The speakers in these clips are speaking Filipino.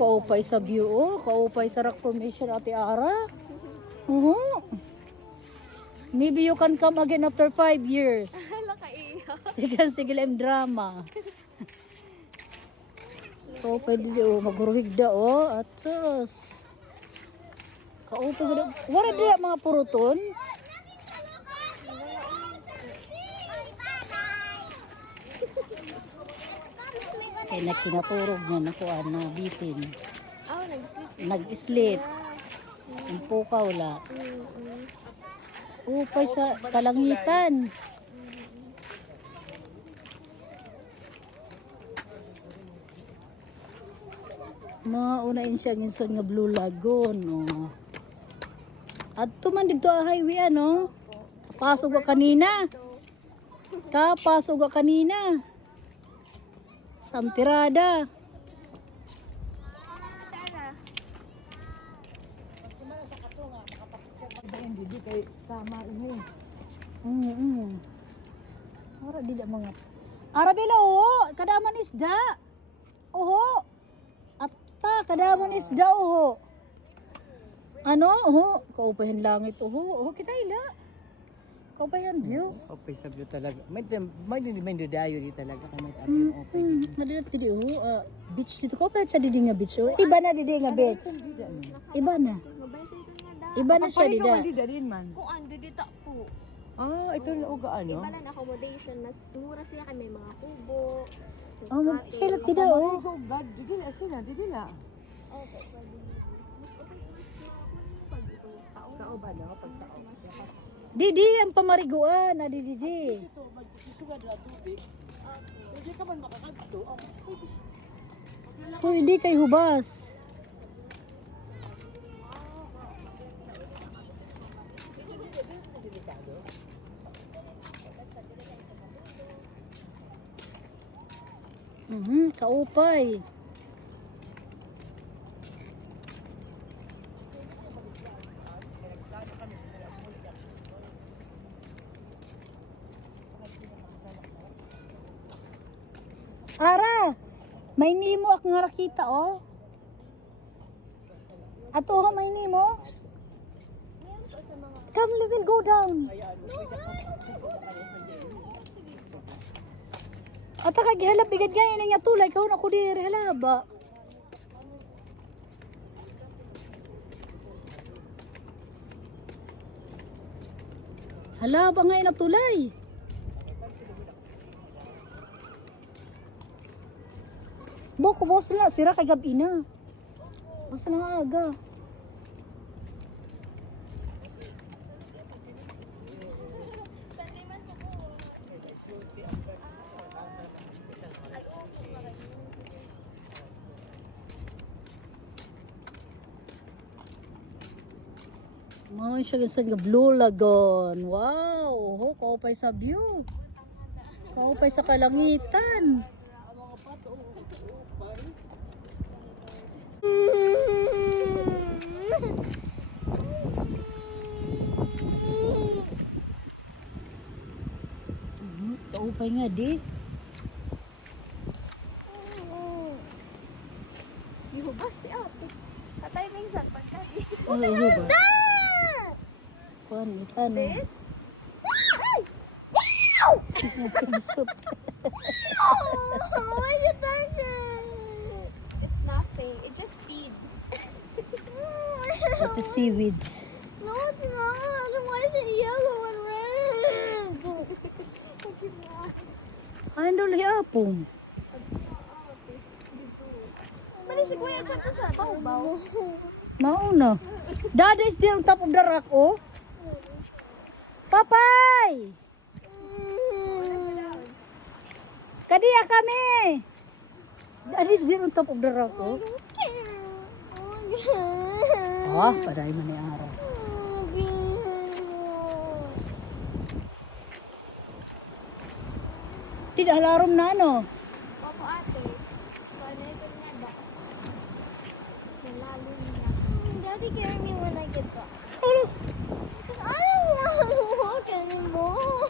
kaupay sa view. Oh, kaupay sa rock formation, Ate Ara. Maybe you can come again after 5 years. Hala ka iya. Sige, sige lang drama. Kaupay dito, magurhig da, oh. Atos. Kaupay dito. Wala dito mga puruton. Kaya nagkinaturog niya na kuha na bitin. Oh, nag-sleep. Nag-sleep. Ang pukaw la. Upay sa kalangitan. Mga unain siya ginson nga Blue Lagoon. Oh. At tuman dito ang highway ano. Kapasok ka kanina. Kapasok ka kanina. Sampirada. Hindi kay sama ini. Ora di mga. Arabela oh, kadaman isda. Oho. Atta kadaman isda oho. Ano? Oho, kaupahan langit oho. Oho kita ila. Kaupahan view. Opay sa view talaga. May dayo di talaga kay may atin opay. Madinat didi oh, beach dito kaupahan sa didi nga beach oh. Iba na didi nga beach. Iba na. Mabay sa ito nga da. Iba na siya dida. Di din man. Kung ando dito po. Ah, ito na uga ano. Iba lang accommodation. Mas mura siya kay may mga kubo. Mas Oh, kape. sila tida oh. Oh God, di na sila, di na. Okay, pwede. Mas okay mas pag ito tao. Tao ba no pagtao? Didi ang pamariguan, adi didi. Ito magsusuga na tubig. Hindi ka man makakadto. Pwede kay hubas. Kaupay. Ara, may nimo ak nga rakita oh. Ato ha may nimo. Ngayon po sa mga Come, we will go down. Ata kag halab bigad gaya niya tulay kaon ako diri halaba. Halaba nga na tulay. Boko boss na sira kay gabi na. Basta na aga. Mga siya ginsan nga Blue Lagoon. Wow! Ho, kaupay sa view. Kaupay sa kalangitan. Kaupay nga di. Ihubas si Apo. Patay minsan pagkadi. Ano ba? Kuan itan. This? Oh, why you touch it? It's nothing. It just feed. At the seaweeds. No, it's not. Why is it yellow and red? Andol yapong. Mali si Kuya Chat sa baw-baw. Mauna. Daddy is still on top of the rock, oh. Papay! Kadiya kami! Daddy is still on top of the rock, oh. Ah, paday man ni araw. Tidak halarom na ano. Opo ate. Paano ito nga ba? Malalim na. Daddy, carry me when I get back. Ano? Because I don't want to walk anymore.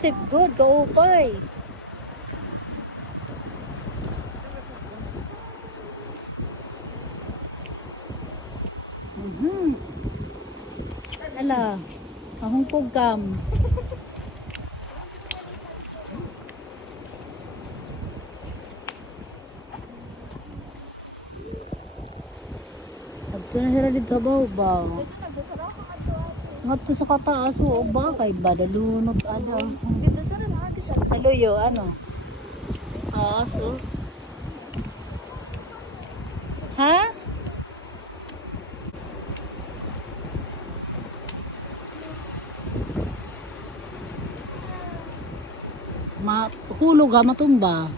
Sip good, kaupay. Ala, mahungkog kam. Adto na sila dito ba? Kasi nagdasara ako ato. Ngadto sa kataas o ba kay badalunot ada. Nagdasara na ako sa Sa luyo ano? Aso. Ha? Hulog ha, matumba.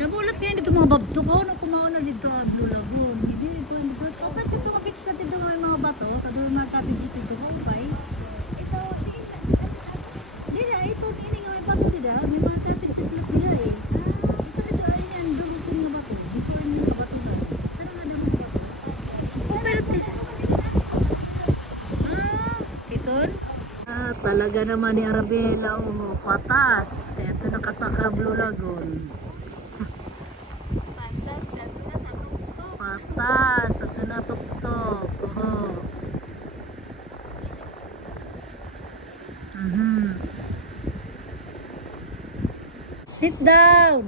Dabulat ngayon dito mga babto ko, no, kumaon na dito Blue Lagoon. Hindi ko, kapag ito mga beach na dito may mga bato, kadul mga cottages dito, kumpay. ito. Hindi na, ito, ini nga may bato dito, may mga cottages na dito eh. Ito, ay yan, doon sa mga bato. Dito ay mga bato na. Pero na doon mga bato. Kung meron dito. Ito? Talaga naman ni Arabella, patas. Kaya ito nakasaka Blue Lagoon. Pantas, dito na sa tuktok. Patas, ito na tuktok. Oo. Sit down.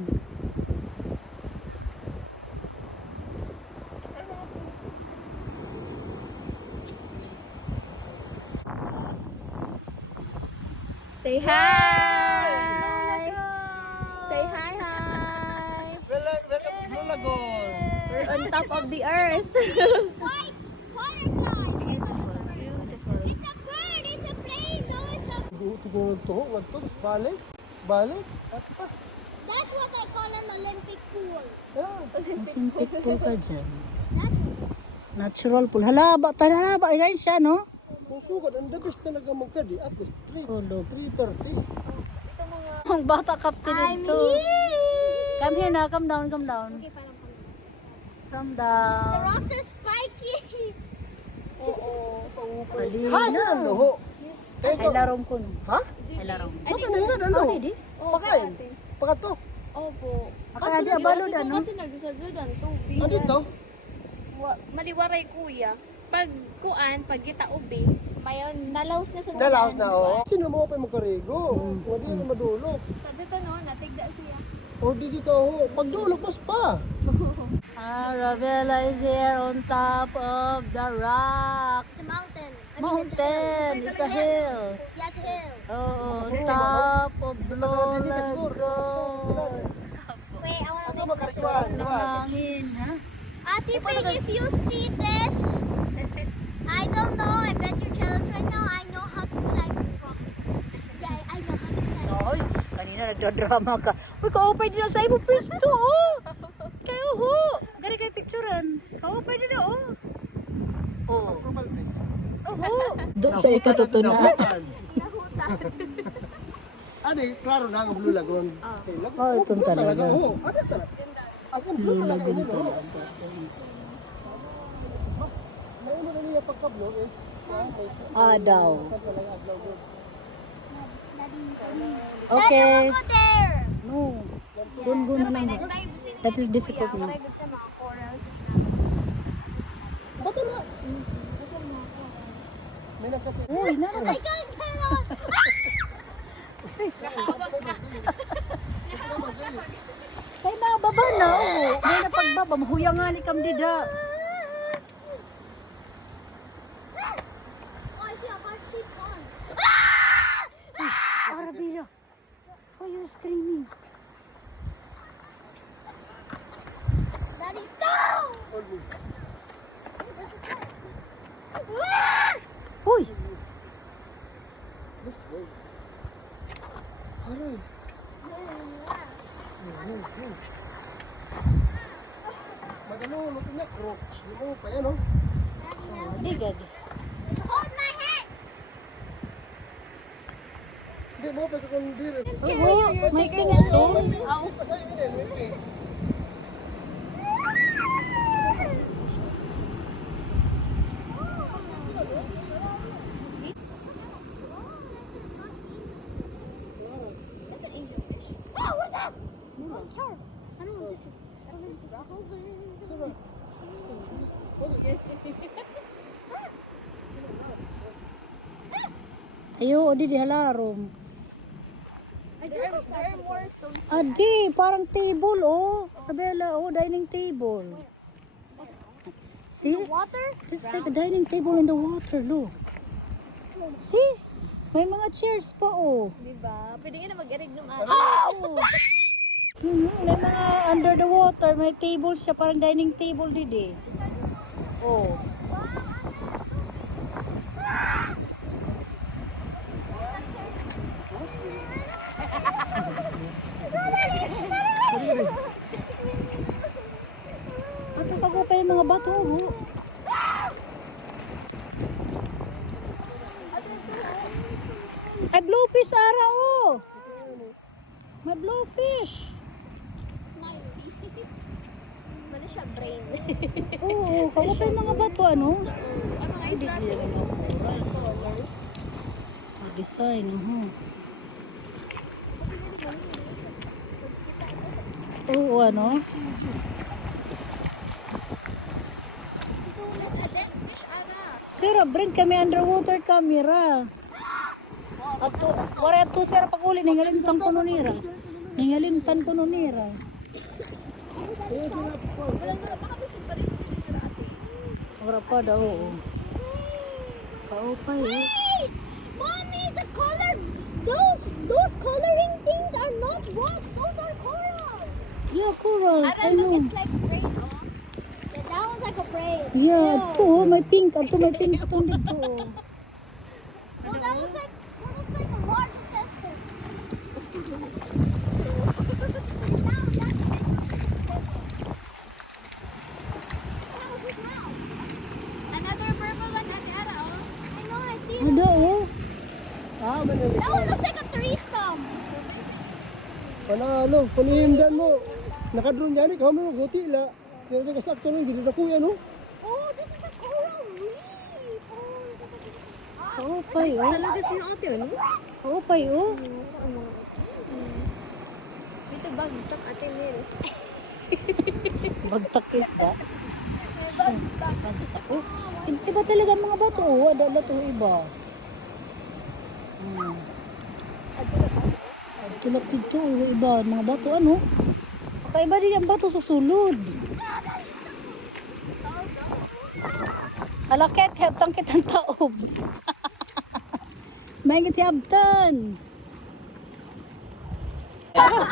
Say hi! Say hi, hi! Welcome to Blue Lagoon. We're on top of the earth. White butterfly. Beautiful. It's a bird. It's a plane. No, it's a. Tugurog to, wag to, balik, balik, at pa. That's what I call an Olympic pool. Yeah. Olympic pool ka dyan. It's natural. Natural pool. Halaba, halaba. Ilan siya, no? Kung sugod, ang the best talaga magkadi, at least 3, Tulog. 3:30. Ang bata captain I'm ito. here. Come here na, come down, come down. Okay, fine. I'm coming. Come The down. rocks are spiky. Palina. Ha, saan ang luho? Ay, larom ko. No. Ha? Ay, larom. Baka na nga, ano? Oh, di? Pakain. Paka to. Opo. Makakadi abalo Kasi na, ito no? kasi nagsadsud ang tubig. Ano dito? Maliwaray kuya. Pag kuan, pag kita ubi, mayon nalaos na sa Dalaos na, oh. Sino mo pa magkarigo? Wadi na madulog. Kasi ito no, natigda siya. O di dito, oh. Pagdulog, mas pa. Arabella is here on top of the rock. It's a mountain. Mountain. It's a hill. Yeah, it's a hill. Oh, on top of Blue Lagoon. Wait, I want Ako to. makarikuan, di ba? Hangin, ha? Ate Ping, if you see this, I don't know. I bet you're jealous right now. I know how to climb rocks. Yeah, I know how to climb. Oy, kanina nagdadrama ka. Uy, kaupay din na sa imo pwesto, oh. Kayo, ho. Gani kayo picturean. Kaupay din na, oh. Oh. Oh, doon sa ikatutunan. Ano, klaro na ang Blue Lagoon. Oh, ito talaga. Oo, ano talaga? Ang Blue Lagoon talaga. May mo na niya pagka-blue is, Daw. Daddy, Okay. go there. No. Gungun na lang. That is difficult na. Maray gud sa mga corals. Bato na. May nagkatsi. Uy, na. I can't get on. Kay na, baba na, oh. May napagbaba. Mahuyang nga ni kam dida. Oh, I see a heart sheep on. Arabella. Why are you screaming? Daddy, stop. Uy. This way. Aray. Madalo, lutin niya, crocs. Di mo pa yan, oh. Di gagi. Hold my hand. Hindi mo pa kung dire. Oo, may Kingston. That's an angel fish. Oh, what's that? Oh, shark. I don't know. That's just rock. Ayo, odi di halarom. There are more stones. Adi, parang table, oh. Abela, oh, dining table. See? Water? It's like a dining table in the water, look. See? May mga chairs pa, oh. Diba? Pwede ka na mag-erig ng araw. Oh! May mga under the water, may table siya, parang dining table didi. Oh. Ato kago pa yung mga bato, oh. Ay, bluefish, Ara, oh. May bluefish. Ano siya, brain. Oo, kago pa yung mga bato, ano? Ang mga isla. Colors. Design, Oo, ano? So, mas a dead fish, Ara. Sir, bring kami underwater camera. Ato, wala to sir paguli ningalin tan kuno nira. Ningalin tan kuno nira. Wala na, baka bisig pa rin yung ate. Ora pa daw. Kaupay. Eh. Hey! Mommy, the color, those coloring things are not rocks. Those are corals. Yeah, corals. Ara, I look, know. it's like brain, oh. Yeah, that one's like a braid. Yeah, to may pink, ato may pink stone dito. Oh, that looks like a large intestine. Another purple one, Ate Ara, oh. I know, I see it. Ada oh. That one looks like a tree stump. Panalo, panihindan mo. Nakadron yan, ikaw mo guti la. Pero di kasakto lang, gila na kuya, no? Oh, this is a coral reef. Kaupay oh. Talaga si ate, ano? Kaupay oh. Dito bagtak, Ate Mel. Bagtak isda. Bagtak oh. Iba talaga ang mga bato oh. Ada na to iba. Tulad dito oh. Iba mga bato ano. Kakaiba din ang bato sa sulod. Alakit, hebtang kitang taob. Mahingit hebtan.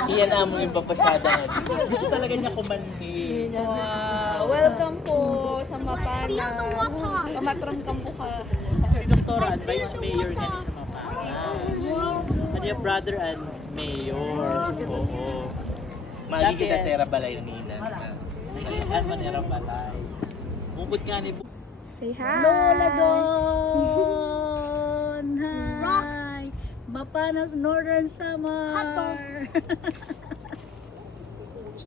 Iyan na mo yung papasyada. Gusto talaga niya kumanhin. Welcome po sa Mapanas. Kamatram po ka. Si Doktora and Vice Mayor nga ni sa Mapanas. Ano yung brother and mayor. Oo. Magi kita sa Erabalay Nina. Ayan man Erabalay. Mubot nga ni Say hi. Lola Don! Hi! Mapanas Northern Summer! Hot dog.